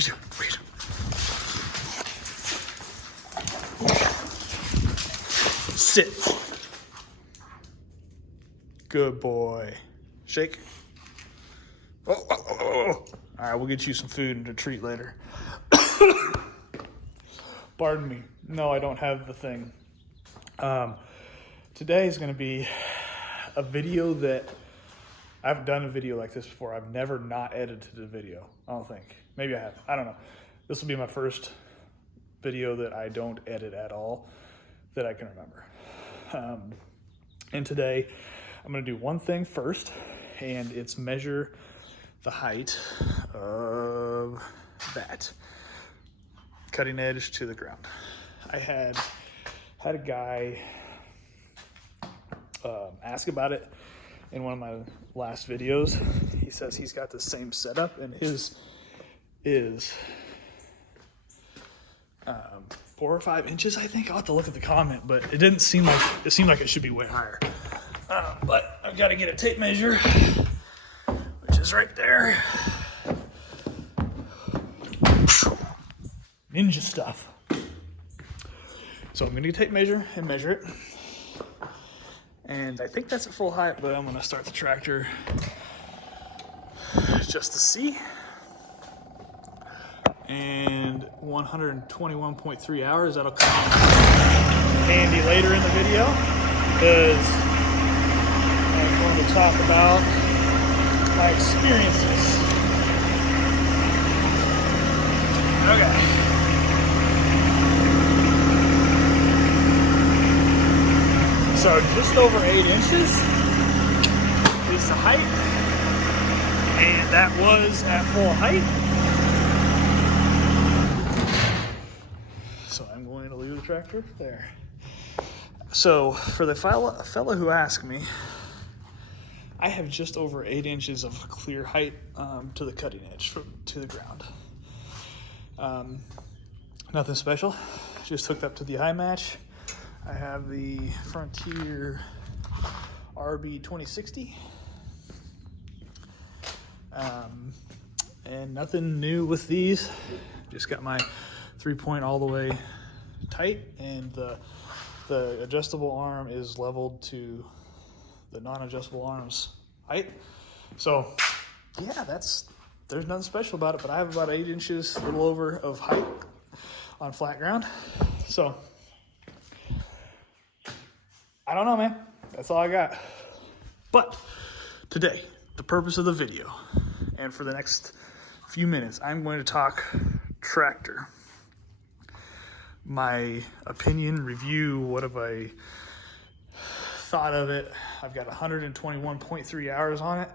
are you doing? What are you doing? Sit. Good boy. Shake. Oh. All right, we'll get you some food and a treat later. Pardon me. No, I don't have the thing. Today is going to be a video that I've done a video like this before. I've never not edited a video. I don't think. Maybe I have. I don't know. This will be my first video that I don't edit at all that I can remember. And today I'm going to do one thing first, and it's measure the height of that cutting edge to the ground. I had a guy ask about it in one of my last videos. He says he's got the same setup, and his is 4 or 5 inches, I think. I'll have to look at the comment, but it didn't seem like it seemed like it should be way higher. But I've got to get a tape measure, which is right there. Ninja stuff. So I'm going to get a tape measure and measure it. And I think that's at full height, but I'm going to start the tractor just to see. And 121.3 hours, that'll come handy later in the video, because I'm going to talk about my experiences. Okay. So just over 8 inches is the height, and that was at full height. So I'm going to leave the tractor there. So for the fella who asked me, I have just over 8 inches of clear height to the cutting edge, to the ground. Nothing special, just hooked up to the eye match. I have the Frontier RB2060. And nothing new with these. Just got my 3-point all the way tight, and the adjustable arm is leveled to the non-adjustable arm's height. So yeah, there's nothing special about it, but I have about 8 inches, a little over, of height on flat ground. So I don't know, man. That's all I got. But today, the purpose of the video, and for the next few minutes, I'm going to talk tractor. My opinion, review, what have I thought of it. I've got 121.3 hours on it.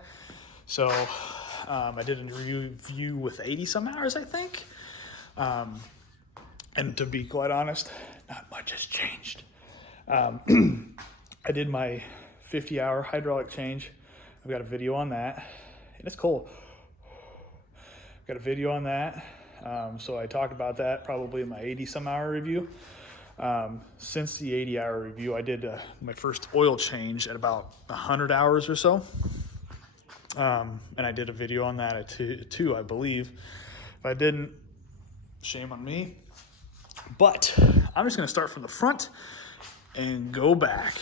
So I did a review with 80 some hours, I think. And to be quite honest, not much has changed. I did my 50-hour hydraulic change. I've got a video on that, and it's cold. I've got a video on that. So I talked about that probably in my 80-some-hour review. Since the 80-hour review, I did my first oil change at about 100 hours or so. And I did a video on that too, I believe. If I didn't, shame on me. But I'm just going to start from the front and go back.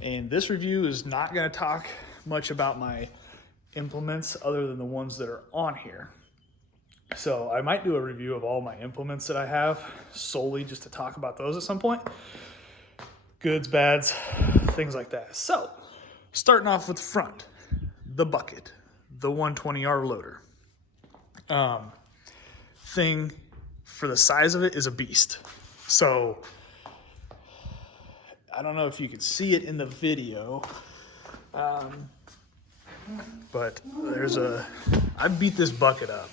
And this review is not going to talk much about my implements other than the ones that are on here. So I might do a review of all my implements that I have solely just to talk about those at some point. Goods, bads, things like that. So starting off with the front, the bucket, the 120R loader. Thing for the size of it is a beast. So I don't know if you can see it in the video, but I beat this bucket up.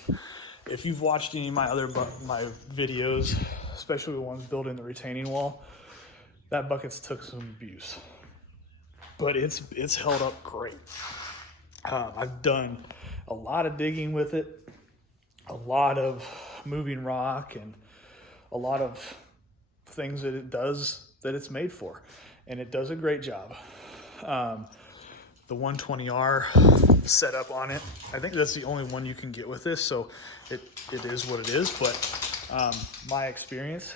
If you've watched any of my other my videos, especially the ones building the retaining wall, that bucket's took some abuse, but it's held up great. I've done a lot of digging with it, a lot of moving rock, and a lot of things that it does that it's made for, and it does a great job. the 120R setup on it. I think that's the only one you can get with this, so it is what it is. But my experience,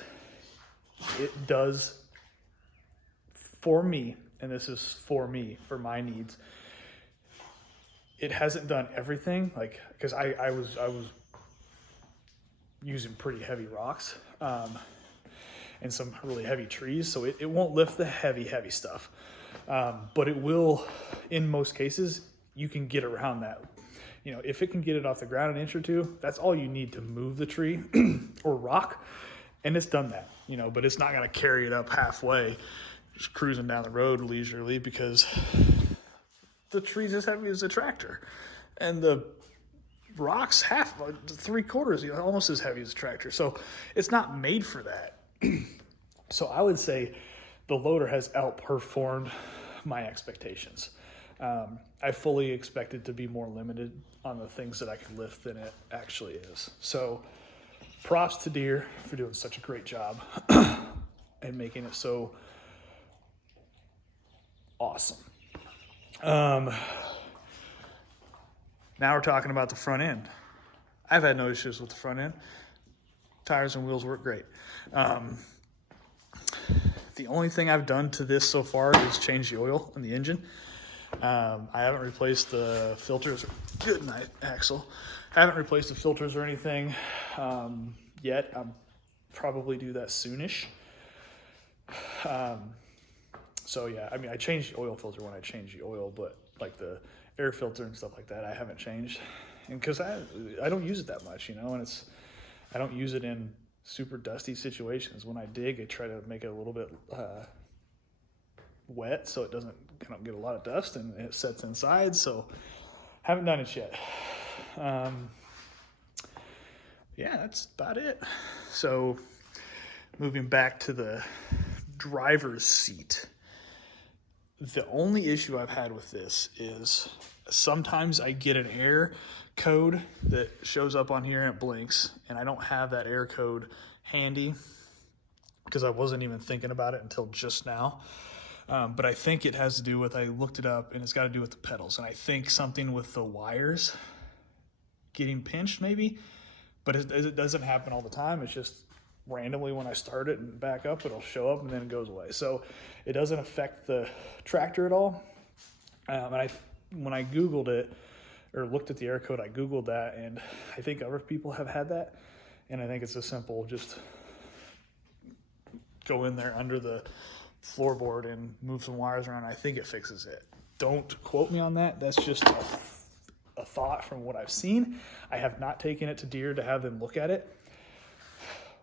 it does for me, and this is for me, for my needs. It hasn't done everything, like, because I was using pretty heavy rocks and some really heavy trees, so it won't lift the heavy stuff. But it will, in most cases, you can get around that. You know, if it can get it off the ground an inch or two, that's all you need to move the tree or rock, and it's done that, you know, but it's not gonna carry it up halfway, just cruising down the road leisurely, because the tree's as heavy as a tractor, and the rocks three-quarters, you know, almost as heavy as a tractor. So it's not made for that. So I would say the loader has outperformed my expectations. I fully expected to be more limited on the things that I could lift than it actually is. So props to Deere for doing such a great job and making it so awesome. Now we're talking about the front end. I've had no issues with the front end. Tires and wheels work great. The only thing I've done to this so far is change the oil in the engine. I haven't replaced the filters. Good night, Axel. I haven't replaced the filters or anything yet. I'll probably do that soonish. So yeah, I mean, I changed the oil filter when I changed the oil, but like the air filter and stuff like that, I haven't changed. And because I don't use it that much, you know, and I don't use it in super dusty situations. When I dig, I try to make it a little bit wet so it doesn't get a lot of dust and it sets inside. So haven't done it yet. Yeah, that's about it. So moving back to the driver's seat. The only issue I've had with this is sometimes I get an error code that shows up on here and it blinks, and I don't have that error code handy because I wasn't even thinking about it until just now. But I think it has to do with, I looked it up, and it's got to do with the pedals, and I think something with the wires getting pinched maybe, but it doesn't happen all the time. It's just randomly when I start it and back up, it'll show up and then it goes away. So it doesn't affect the tractor at all. And when I Googled it or looked at the error code, I Googled that, and I think other people have had that. And I think it's a simple, just go in there under the floorboard and move some wires around. I think it fixes it. Don't quote me on that. That's just a thought from what I've seen. I have not taken it to Deere to have them look at it.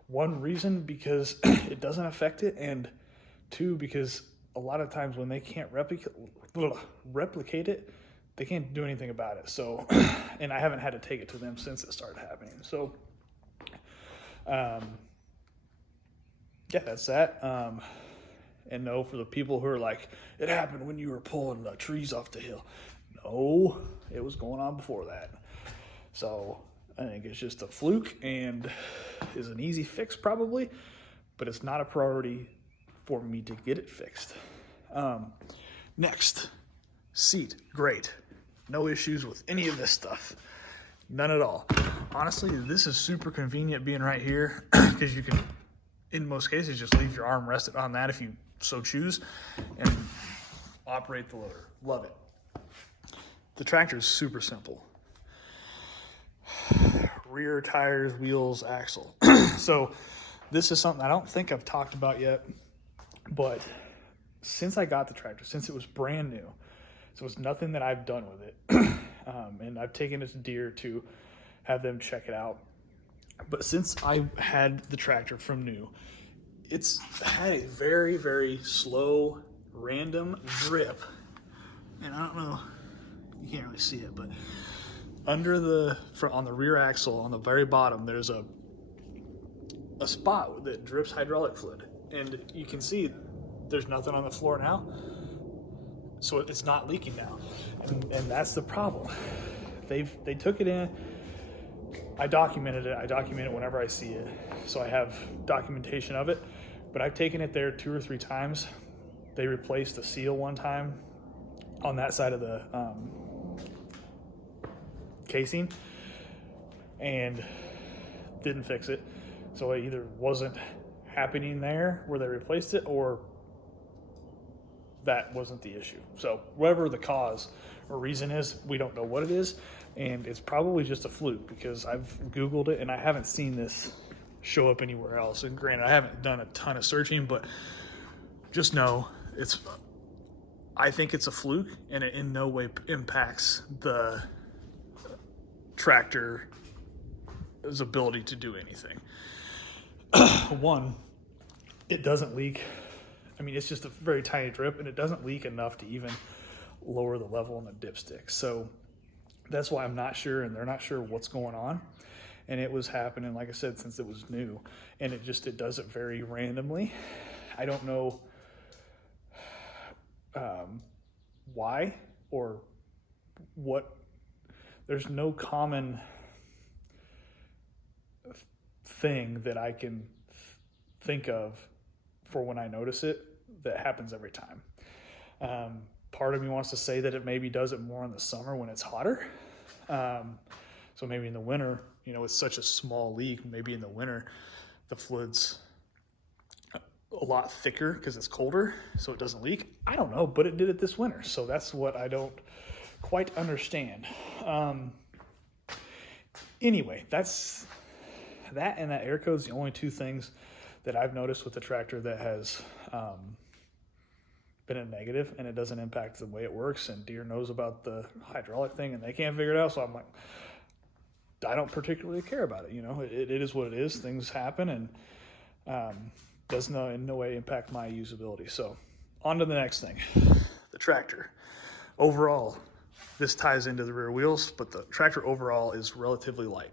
One reason, because it doesn't affect it, and two, because a lot of times when they can't replicate it, they can't do anything about it. So, and I haven't had to take it to them since it started happening. So, yeah, that's that. And no, for the people who are like, it happened when you were pulling the trees off the hill. No, it was going on before that. So I think it's just a fluke and is an easy fix probably, but it's not a priority for me to get it fixed. Next, seat, great. No issues with any of this stuff. None at all. Honestly, this is super convenient being right here because you can, in most cases, just leave your arm rested on that if you so choose and operate the loader. Love it. The tractor is super simple. Rear tires, wheels, axle. So this is something I don't think I've talked about yet, but since I got the tractor, since it was brand new, so it's nothing that I've done with it, and I've taken it to Deere to have them check it out. But since I had the tractor from new, it's had a very, very slow, random drip, and I don't know, you can't really see it, but under on the rear axle, on the very bottom, there's a spot that drips hydraulic fluid, and you can see there's nothing on the floor now, so it's not leaking now, and that's the problem. They took it in. I documented it. I document it whenever I see it, so I have documentation of it. But I've taken it there 2 or 3 times. They replaced the seal one time, on that side of the casing, and didn't fix it. So it either wasn't happening there where they replaced it, or that wasn't the issue. So whatever the cause or reason is, we don't know what it is, and it's probably just a fluke, because I've Googled it and I haven't seen this show up anywhere else. And granted, I haven't done a ton of searching, but just know I think it's a fluke, and it in no way impacts the tractor's ability to do anything. One, it doesn't leak. I mean, it's just a very tiny drip, and it doesn't leak enough to even lower the level in the dipstick. So that's why I'm not sure, and they're not sure what's going on. And it was happening, like I said, since it was new, and it does it very randomly. I don't know why or what. There's no common thing that I can think of for when I notice it that happens every time. Part of me wants to say that it maybe does it more in the summer when it's hotter. So maybe in the winter, you know, it's such a small leak. Maybe in the winter, the fluid's a lot thicker because it's colder, so it doesn't leak. I don't know, but it did it this winter. So that's what I don't quite understand. Anyway, that and that air code's the only two things that I've noticed with the tractor that has been a negative, and it doesn't impact the way it works. And Deere knows about the hydraulic thing, and they can't figure it out. So I'm like, I don't particularly care about it. You know, it is what it is. Things happen, and does in no way impact my usability. So on to the next thing, the tractor. Overall, this ties into the rear wheels, but the tractor overall is relatively light.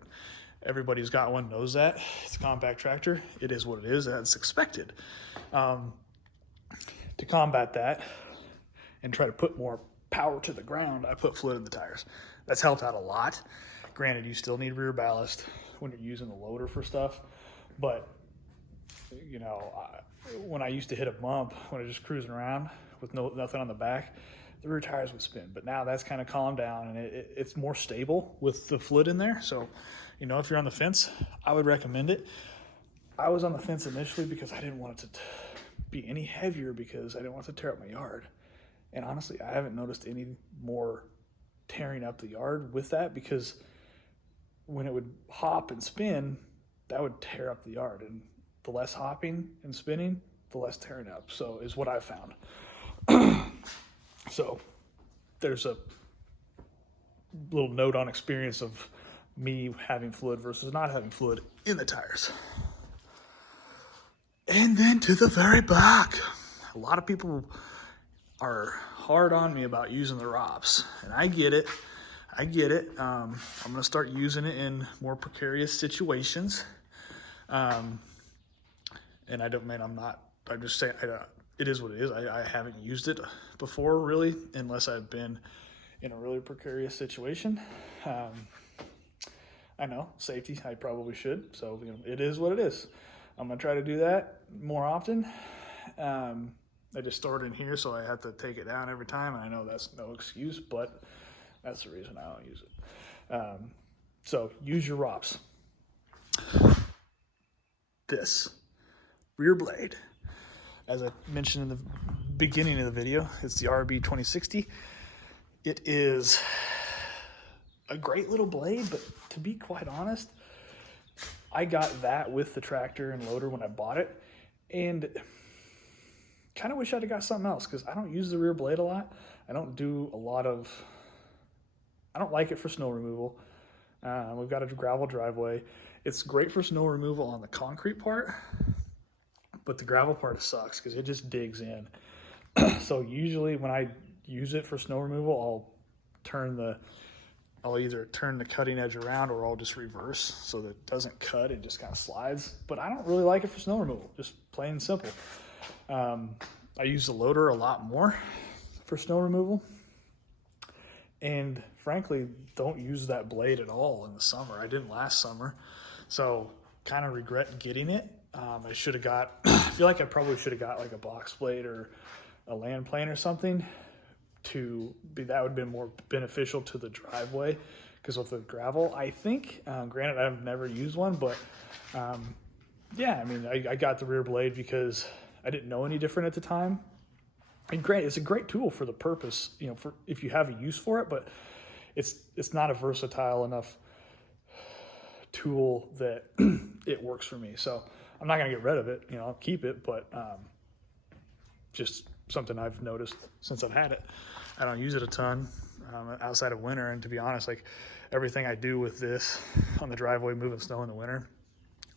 Everybody who's got one knows that. It's a compact tractor. It is what it is. That's expected. To combat that and try to put more power to the ground, I put fluid in the tires. That's helped out a lot. Granted, you still need rear ballast when you're using the loader for stuff, but you know, when I used to hit a bump, when I was just cruising around with nothing on the back, the rear tires would spin. But now that's kind of calmed down, and it's more stable with the fluid in there. So, you know, if you're on the fence, I would recommend it. I was on the fence initially because I didn't want it to be any heavier, because I didn't want it to tear up my yard. And honestly, I haven't noticed any more tearing up the yard with that, because when it would hop and spin, that would tear up the yard. And the less hopping and spinning, the less tearing up. So is what I found. So there's a little note on experience of me having fluid versus not having fluid in the tires. And then to the very back, a lot of people are hard on me about using the ROPS, and I get it. I'm going to start using it in more precarious situations. And I don't mean I'm just saying it is what it is. I haven't used it before, really, unless I've been in a really precarious situation. I know, safety, I probably should. So, you know, it is what it is. I'm going to try to do that more often. I just store it in here, so I have to take it down every time. I know that's no excuse, but that's the reason I don't use it. So use your ROPS. This rear blade, as I mentioned in the beginning of the video, it's the RB2060. It is a great little blade, but to be quite honest, I got that with the tractor and loader when I bought it, and kind of wish I'd have got something else, because I don't use the rear blade a lot. I don't like it for snow removal. We've got a gravel driveway. It's great for snow removal on the concrete part, but the gravel part sucks because it just digs in. So usually when I use it for snow removal, I'll either turn the cutting edge around, or I'll just reverse so that it doesn't cut, it just kind of slides. But I don't really like it for snow removal, just plain and simple. I use the loader a lot more for snow removal, and frankly don't use that blade at all in the summer. I didn't last summer, so kind of regret getting it. I feel like I probably should have got like a box blade or a land plane or something that would have been more beneficial to the driveway, because with the gravel, I think, granted I've never used one, but yeah, I mean, I got the rear blade because I didn't know any different at the time. And granted, it's a great tool for the purpose, you know, for if you have a use for it, but it's not a versatile enough tool that it works for me. So I'm not gonna get rid of it, you know, I'll keep it, but just something I've noticed since I've had it. I don't use it a ton outside of winter, and to be honest, like everything I do with this on the driveway, moving snow in the winter,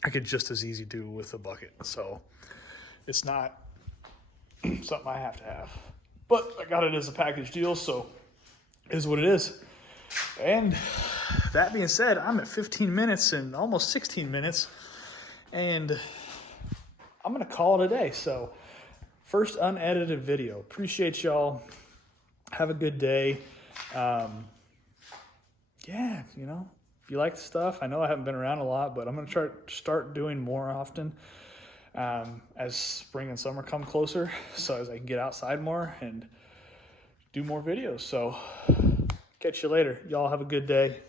I could just as easy do with a bucket. So it's not something I have to have, but I got it as a package deal, so it is what it is. And that being said, I'm at 15 minutes and almost 16 minutes, and I'm gonna call it a day. So first unedited video. Appreciate y'all. Have a good day. Yeah, you know, if you like the stuff, I know I haven't been around a lot, but I'm going to start doing more often as spring and summer come closer, so as I can get outside more and do more videos. So catch you later. Y'all have a good day.